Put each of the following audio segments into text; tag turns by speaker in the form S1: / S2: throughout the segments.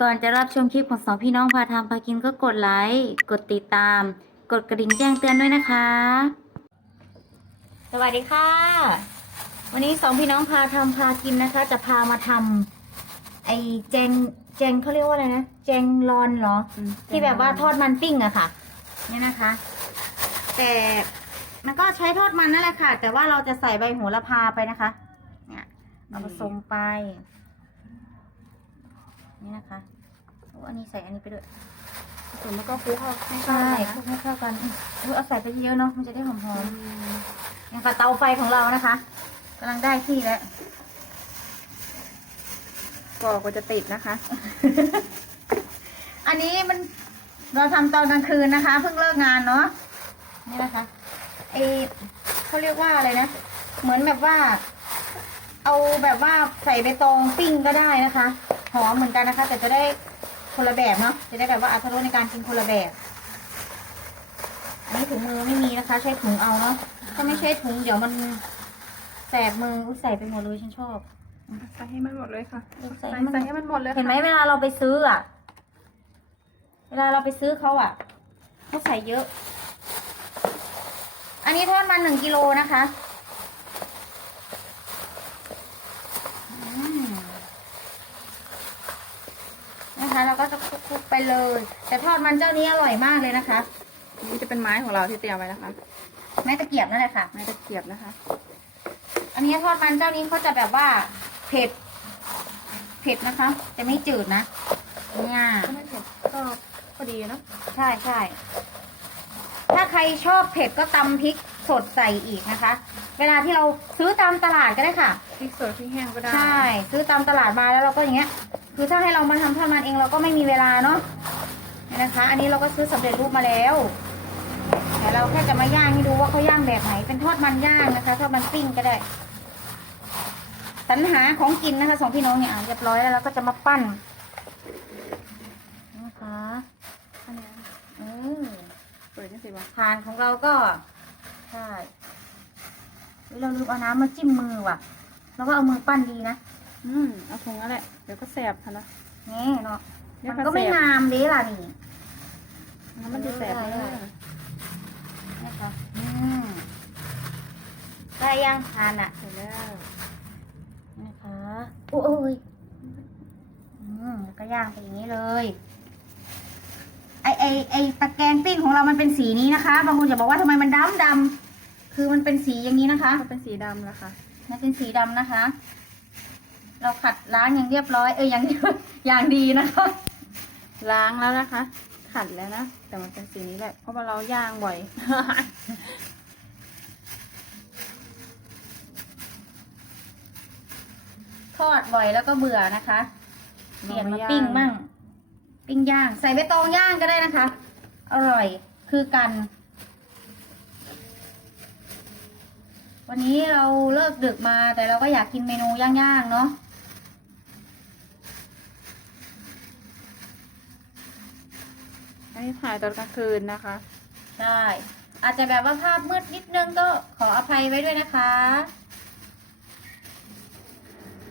S1: ก่อนจะรับชมคลิปของสองพี่น้องพาทำพากินก็กดไลค์ กดติดตาม กดกระดิ่งแจ้งเตือนด้วยนะคะ สวัสดีค่ะ วันนี้สองพี่น้องพาทำพากินนะคะ จะพามาทำไอแจงแจงเขาเรียกว่าอะไรนะ แจงรอนเหรอที่แบบว่าทอดมันปิ้งอะค่ะ เนี่ยนะคะ แต่มันก็ใช้ทอดมันนั่นแหละค่ะ แต่ว่าเราจะใส่ใบโหระพาไปนะคะ เนี่ยเราผสมไป นี่นะคะโอ้อันนี้ใส่อันนี้ไปด้วย
S2: ผสมแล้วก็คลุกเข้าให้เข้า
S1: ใช่
S2: กัน
S1: คลุ
S2: นะ
S1: กให้เข้ากันอุ๊ยเอาใส่ไปเยอะๆเนาะมันจะได้หอมๆอย่างกับเตาไฟของเรานะคะกำลังได้ที่แล้ว
S2: ก่อกว่าจะติดนะคะ
S1: อันนี้มันเราทำตอนกลางคืนนะคะ เพิ่งเลิกงานเนาะนี่นะคะไอเขาเรียกว่าอะไรนะเหมือนแบบว่า เอาแบบว่าใส่ใบตองปิ้งก็ได้นะคะห อมเหมือนกันนะคะ แต่จะได้คนละแบบเนาะจะได้แบบว่าอัตรสในการกินคนละแบบ อันนี้ถุงมือไม่มีนะคะ ใช้ถุงเอาเนาะถ้าไม่ใช้ถุงเดี๋ยวมันแสบมืออุ๊ยใส่ไปหมดเลยฉันชอบ
S2: ใส่ให้มันหมดเลยค่ะ
S1: ใส่
S2: ใส่
S1: ให้มัน
S2: ใส่ให้มันหมดเลย
S1: เห็นไหม
S2: ค่ะ
S1: เวลาเราไปซื้ออะ เวลาเราไปซื้อเขาอะเขาใส่เยอะ อันนี้ทอดมันหนึ่งกิโลนะคะ นะคะเราก็จะคลุกๆไปเลย แต่ทอดมันเจ้านี้อร่อยมากเลยนะคะ
S2: นี่จะเป็นไม้ของเราที่เตรียมไว้นะคะ
S1: แม่ตะเกียบนั่นแหละค่ะ
S2: ไม้ตะเกียบนะคะ
S1: อันนี้ทอดมันเจ้านี้เขาจะแบบว่าเผ็ด เผ็ดนะคะ จะไม่จืดนะ เนี่ย
S2: ก็ไม่เผ็ดก็พอดีเนาะ
S1: ใช่ใช่ถ้าใครชอบเผ็ดก็ตำพริกสดใส่อีกนะคะ เวลาที่เราซื้อตามตลาดก็ได้ค่ะ
S2: พริกสดพริกแห้งก็ได้
S1: ใช่ ซื้อตามตลาดมาแล้วเราก็อย่างเงี้ย คือถ้าให้เรามาทำทอดมันเองเราก็ไม่มีเวลาเนาะนะคะ อันนี้เราก็ซื้อสำเร็จรูปมาแล้วแต่เราแค่จะมาย่างให้ดูว่าเขาย่างแบบไหน เป็นทอดมันย่างนะคะทอดมันปิ้งก็ได้สรรหาของกินนะคะสองพี่น้องเนี่ยเรียบร้อยแล้วเราก็จะมาปั้นนะคะ
S2: อันนี้ย
S1: เอ
S2: เปิดยังสิบะ
S1: ทานของเราก็ใช่เฮ้ยเราลืมเอาน้ำมาจิ้มมือว่ะ แล้วก็เอามือปั้นดีนะ
S2: อืมเอาถุงนั่นแหละ เดี๋ยวก็แสบค่ะนะ
S1: นี่เนาะ
S2: เดี๋ยว
S1: มัน
S2: ก็
S1: ก็ไม่
S2: แสบ
S1: งามเด้ล่ะนี่
S2: แล้วมันจะแสบเลย
S1: นะคะอืมได้ยังทานอะ
S2: เสร็จแล้ว
S1: นะคะโอ้ยอืมแล้วก็ย่างไปอย่างนี้เลย ไอไอไอตะแกรงปิ้งของเรามันเป็นสีนี้นะคะ บางคนจะบอกว่าทำไมมันดำดำคือมันเป็นสีอย่างนี้นะคะ
S2: ก็เป็นสีดำแล้วค่ะ
S1: มันเป็นสีดำนะคะ เราขัดล้างอย่างเรียบร้อยเอออย่างอย่างดีนะคะ
S2: ล้างแล้วนะคะ ขัดแล้วนะ แต่มันเป็นสีนี้แหละ เพราะว่าเราย่างบ่อย
S1: ทอดบ่อยแล้วก็เบื่อนะคะเปลี่ยนมาปิ้งมั่ง ปิ้งย่าง ใส่ใบตองย่างก็ได้นะคะ อร่อยคือกัน วันนี้เราเลิกดึกมาแต่เราก็อยากกินเมนูย่างๆเนาะ
S2: อันนี้ถ่ายตอนกลางคืนนะคะ
S1: ใช่ อาจจะแบบว่าภาพมืดนิดนึงก็ขออภัยไว้ด้วยนะคะ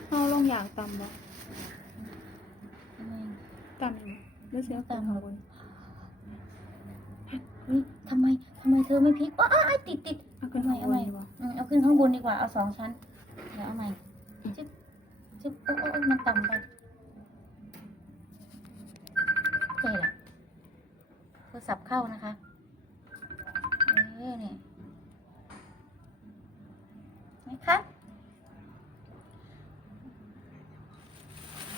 S2: เข้าลงอย่างตำบ่ตำอยู่หรือเสียงตำของบน
S1: เฮ้ยทำไมทำไมเธอไม่พลิกอ้าวติดติด
S2: เอาขึ้น
S1: เอา
S2: ข้าง
S1: ให
S2: บ
S1: ม่
S2: น
S1: เอาใหม่
S2: ดีกว่า
S1: อืมเอาขึ้นข้างบนดีกว่า เอาสองชั้น เดี๋ยวเอาใหม่จึ๊บจึ๊บโอ้โอ้โอ้มันต่ำไป โทรศัพท์เข้านะคะ เออนี่นะคะ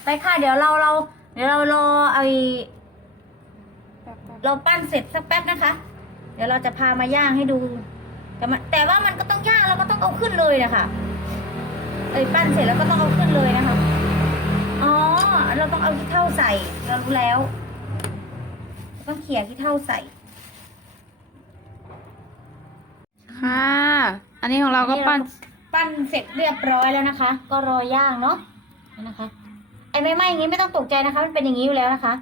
S1: ไปค่ะ เดี๋ยวเราเรา เดี๋ยวเรารอไอ
S2: แป๊บ
S1: เราปั้นเสร็จสักแป๊บนะคะ เดี๋ยวเราจะพามาย่างให้ดู แต่มันแต่ว่ามันก็ต้องย่างเราก็ต้องเอาขึ้นเลยนะคะเอ้ยปั้นเสร็จแล้วก็ต้องเอาขึ้นเลยนะคะ อ๋อ เราต้องเอาขี้เท่าใส่ เรารู้แล้ว ต้องเขี่ยขี้เท่าใส่
S2: ๆค่ะ อันนี้ของเราก็ปั้น
S1: ปั้นเสร็จเรียบร้อยแล้วนะคะ ก็รอย่างเนาะนี่นะคะ ไอ้ไม่ไหม้อย่างนี้ไม่ต้องตกใจนะคะ มันเป็นอย่างนี้อยู่แล้วนะคะ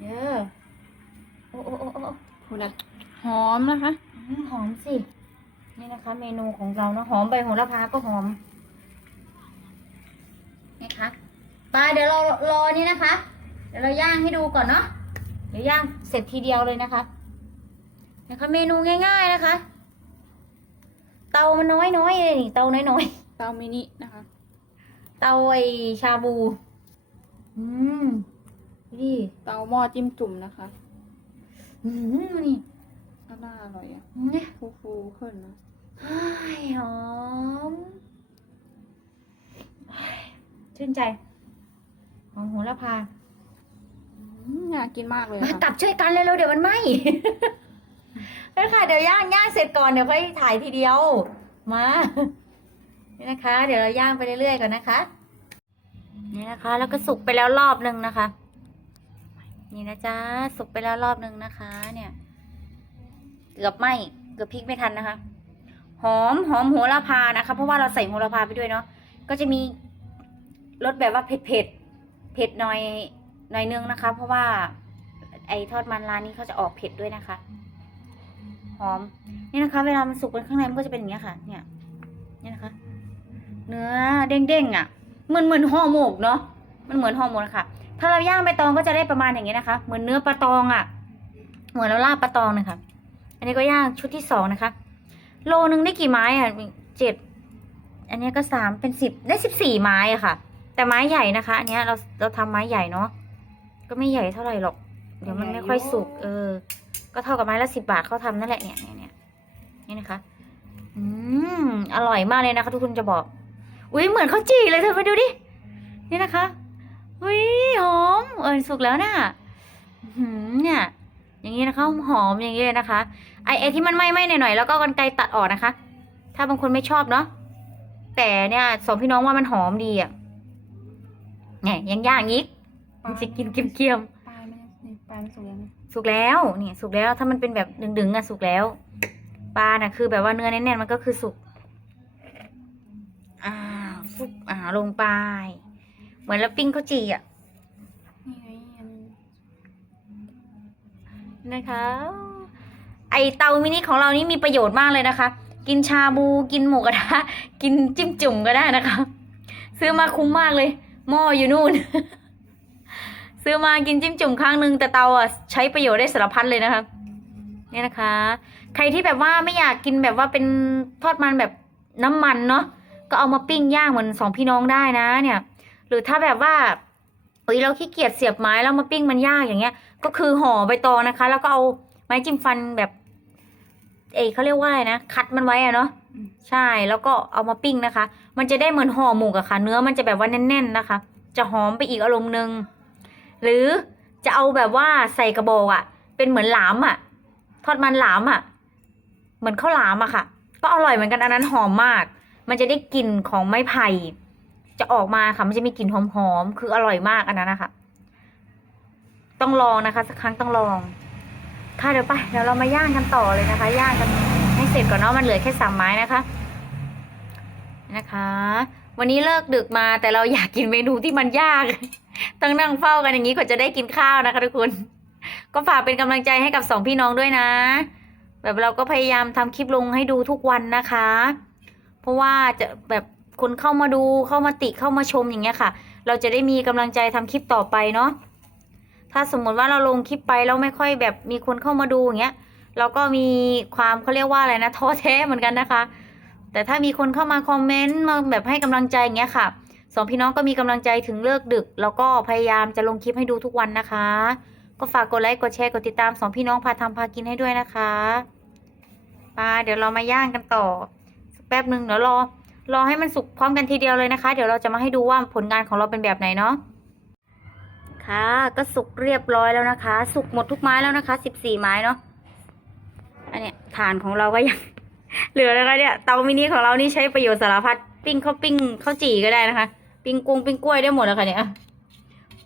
S1: เด้อโอ้โอ้โอ้โอ้
S2: คุณนะหอมนะคะ
S1: อืมหอมสิ นี่นะคะ เมนูของเราเนาะหอมใบโหระพาก็หอมนะคะ ไปเดี๋ยวเรารอนี่นะคะ เดี๋ยวเราย่างให้ดูก่อนเนาะเดี๋ยวย่างเสร็จทีเดียวเลยนะคะนะคะเมนูง่ายๆนะคะ เตามันน้อยๆเลยนี่เตาน้อย
S2: เตามินินะคะ
S1: ๆเตาไอชาบู อืมดูดิ
S2: เตาหม้อจิ้มจุ่มนะคะ
S1: อืมนี่
S2: ก็น่าอร่อยอะ
S1: เนี่ย
S2: ฟูๆขึ้นนะ
S1: เฮ้ยหอมเฮ้ยชื่นใจ หอมโหระพา
S2: อืมน่ากินมากเลย
S1: มา
S2: ค่ะ
S1: กลับช่วยกันเลยเราเดี๋ยวมันไหมนั่นค่ะ เดี๋ยวย่างย่างเสร็จก่อนเดี๋ยวค่อยถ่ายทีเดียว มา นี่นะคะ เดี๋ยวเราย่างไปเรื่อยๆก่อนนะคะ นี่นะคะ แล้วก็สุกไปแล้วรอบหนึ่งนะคะ นี่นะจ๊ะสุกไปแล้วรอบหนึ่งนะคะ เนี่ย เกือบไหมเกือบพริกไม่ทันนะคะ หอมหอมโหระพานะคะ เพราะว่าเราใส่โหระพาไปด้วยเนาะก็จะมีรสแบบว่าเผ็ดเผ็ดๆเผ็ดหน่อยหน่อยนึงนะคะ เพราะว่า ไอ้ทอดมันร้านนี้เขาจะออกเผ็ดด้วยนะคะ หอม นี่นะคะ เวลามันสุกไปข้างในมันก็จะเป็นอย่างเงี้ยค่ะ เนี่ยนี่นะคะ เนื้อเด้งๆอะเหมือนเหมือนห่อหมกเนาะมันเหมือนห่อหมกนะคะถ้าเราย่างใบตองก็จะได้ประมาณอย่างเงี้ยนะคะ เหมือนเนื้อปลาตองอะ เหมือนเราลาบปลาตองนะคะอันนี้ก็ย่างชุดที่สองนะคะ โลนึงได้กี่ไม้อะเจ็ดอันนี้ก็สามเป็นสิบได้สิบสี่ไม้อะค่ะ แต่ไม้ใหญ่นะคะอันเนี้ยเราเราทำไม้ใหญ่เนาะก็ไม่ใหญ่เท่าไหร่หรอก เดี๋ยวมันไม่ค่อยสุกเออ ก็เท่ากับไม้ละสิบบาทเขาทำนั่นแหละเนี่ยเนี่ยเนี่ยนี่นะคะ อืมอร่อยมากเลยนะคะ ทุกคนจะบอกอุ้ยเหมือนข้าวจี่เลยเธอไปดูดินี่นะคะอุ้ยหอมเออสุกแล้วน่ะอื้อหือเนี่ยอย่างนี้นะคะหอมอย่างนี้เลยนะคะ ไอไอที่มันไหม้ไหม้หน่อยๆแล้วก็กันไกรตัดออกนะคะ ถ้าบางคนไม่ชอบเนาะแต่เนี่ยสองพี่น้องว่ามันหอมดีอะ เนี่ยยังย่างอีกมันจะกินเกรียม
S2: ปลายมันนี่ปลายมันสุกยังไง
S1: ๆสุกแล้วเนี่ยสุกแล้วถ้ามันเป็นแบบดึงๆอะสุกแล้ว ปลาน่ะคือแบบว่าเนื้อแน่นๆมันก็คือสุกอ้าวฟุบอ่าลงไป เหมือนเราปิ้งข้าวจี่อะ
S2: นี่ไงอัน
S1: นะคะ ไอเตามินิของเรานี่มีประโยชน์มากเลยนะคะ กินชาบูกินหมูกระทะ กินจิ้มจุ่มก็ได้นะคะ ซื้อมาคุ้มมากเลย หม้ออยู่นู่น ซื้อมากินจิ้มจุ่มครั้งหนึ่งแต่เตาอะใช้ประโยชน์ได้สารพัดเลยนะคะเนี่ยนะคะ ใครที่แบบว่าไม่อยากกินแบบว่าเป็นทอดมันแบบน้ำมันเนาะก็เอามาปิ้งย่างเหมือนสองพี่น้องได้นะ เนี่ย หรือถ้าแบบว่าเอ้ยเราขี้เกียจเสียบไม้แล้วมาปิ้งมันย่างอย่างเงี้ย ก็คือห่อใบตองนะคะ แล้วก็เอาไม้จิ้มฟันแบบ เอเขาเรียกว่าอะไรนะคัดมันไว้อะเนาะ ใช่แล้วก็เอามาปิ้งนะคะ มันจะได้เหมือนห่อหมกอะค่ะ เนื้อมันจะแบบว่าแน่น ๆนะคะ จะหอมไปอีกอารมณ์หนึ่งหรือจะเอาแบบว่าใส่กระบอกอะเป็นเหมือนหลามอะทอดมันหลามอะเหมือนข้าวหลามอะค่ะ ก็อร่อยเหมือนกันอันนั้นหอมมาก มันจะได้กลิ่นของไม้ไผ่จะออกมาค่ะมันจะมีกลิ่นหอมๆคืออร่อยมากอันนั้นนะคะต้องลองนะคะ สักครั้งต้องลอง ค่ะเดี๋ยวไปเดี๋ยวเรามาย่างกันต่อเลยนะคะ ย่างกัน เสร็จก่อนเนาะมันเหลือแค่สามไม้นะคะ นะคะ วันนี้เลิกดึกมาแต่เราอยากกินเมนูที่มันยาก ต้องนั่งเฝ้ากันอย่างนี้กว่าจะได้กินข้าวนะคะทุกคน ก็ฝากเป็นกำลังใจให้กับสองพี่น้องด้วยนะ แบบเราก็พยายามทำคลิปลงให้ดูทุกวันนะคะ เพราะว่าจะแบบคนเข้ามาดูเข้ามาติเข้ามาชมอย่างเงี้ยค่ะ เราจะได้มีกำลังใจทำคลิปต่อไปเนาะถ้าสมมติว่าเราลงคลิปไปแล้วไม่ค่อยแบบมีคนเข้ามาดูอย่างเงี้ย เราก็มีความเขาเรียกว่าอะไรนะท้อแท้เหมือนกันนะคะ แต่ถ้ามีคนเข้ามาคอมเมนต์มาแบบให้กำลังใจอย่างเงี้ยค่ะสองพี่น้องก็มีกำลังใจถึงเลิกดึก แล้วก็พยายามจะลงคลิปให้ดูทุกวันนะคะ ก็ฝากกดไลค์กดแชร์กดติดตามสองพี่น้องพาทำพากินให้ด้วยนะคะไปเดี๋ยวเรามาย่างกันต่อสักแป๊บหนึ่งเดี๋ยวรอรอให้มันสุกพร้อมกันทีเดียวเลยนะคะ เดี๋ยวเราจะมาให้ดูว่าผลงานของเราเป็นแบบไหนเนาะค่ะ ก็สุกเรียบร้อยแล้วนะคะ สุกหมดทุกไม้แล้วนะคะสิบสี่ไม้เนาะ อันเนี้ยฐานของเราก็ยัง เหลือนะคะเนี่ยเตามินิของเรานี่ใช้ประโยชน์สารพัดปิ้งข้าวปิ้งข้าวจี่ก็ได้นะคะ ปิ้งกุ้งปิ้งกล้วยได้หมดแล้วค่ะเนี่ย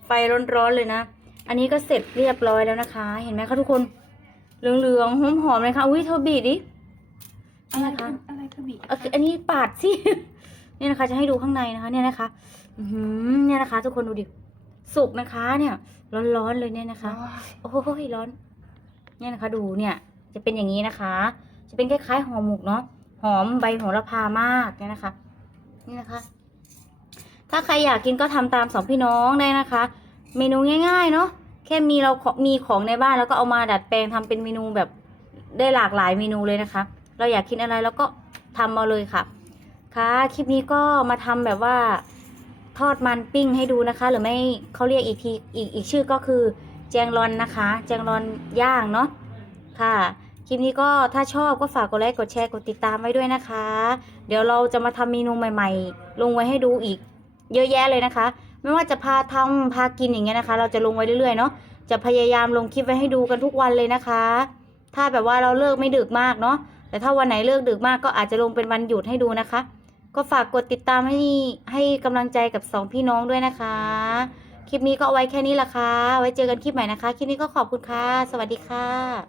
S1: ไฟร้อนๆเลยนะ อันนี้ก็เสร็จเรียบร้อยแล้วนะคะ เห็นไหมคะทุกคนเหลืองๆหอมๆเลยค่ะอุ้ยเธอบีดดิ
S2: อะไร
S1: นะคะ
S2: อะไรกระบี่
S1: เอออันนี้ปาดสิเนี่ยนะคะ จะให้ดูข้างในนะคะ เนี่ยนะคะอือหือเนี่ยนะคะ ทุกคนดูดิสุกนะคะ เนี่ย ร้อนๆเลยเนี่ยนะคะ โอ้ยร้อน เนี่ยนะคะ ดูเนี่ย จะเป็นอย่างนี้นะคะ จะเป็นคล้ายๆห่อหมกเนาะหอมใบโหระพามากเนี่ยนะคะ นี่นะคะ ถ้าใครอยากกินก็ทำตามสองพี่น้องได้นะคะ เมนูง่ายๆเนาะแค่มีเรามีของในบ้านแล้วก็เอามาดัดแปลงทำเป็นเมนูแบบได้หลากหลายเมนูเลยนะคะ เราอยากกินอะไรแล้วก็ทำมาเลยค่ะ ค่ะ คลิปนี้ก็มาทำแบบว่าทอดมันปิ้งให้ดูนะคะ หรือไม่เขาเรียกอีกทีอีกอีกชื่อก็คือแจงรอนนะคะ แจงรอนย่างเนาะค่ะ คลิปนี้ก็ถ้าชอบก็ฝากกดไลค์กดแชร์กดติดตามไว้ด้วยนะคะ เดี๋ยวเราจะมาทำเมนูใหม่ ๆ ลงไว้ให้ดูอีก เยอะแยะเลยนะคะ ไม่ว่าจะพาทำพากินอย่างเงี้ยนะคะ เราจะลงไว้เรื่อยๆเนาะจะพยายามลงคลิปไว้ให้ดูกันทุกวันเลยนะคะ ถ้าแบบว่าเราเลิกไม่ดึกมากเนาะแต่ถ้าวันไหนเลิกดึกมากก็อาจจะลงเป็นวันหยุดให้ดูนะคะ ก็ฝากกดติดตามให้ให้กำลังใจกับสองพี่น้องด้วยนะคะ คลิปนี้ก็เอาไว้แค่นี้ละค่ะไว้เจอกันคลิปใหม่นะคะ คลิปนี้ก็ขอบคุณค่ะ สวัสดีค่ะ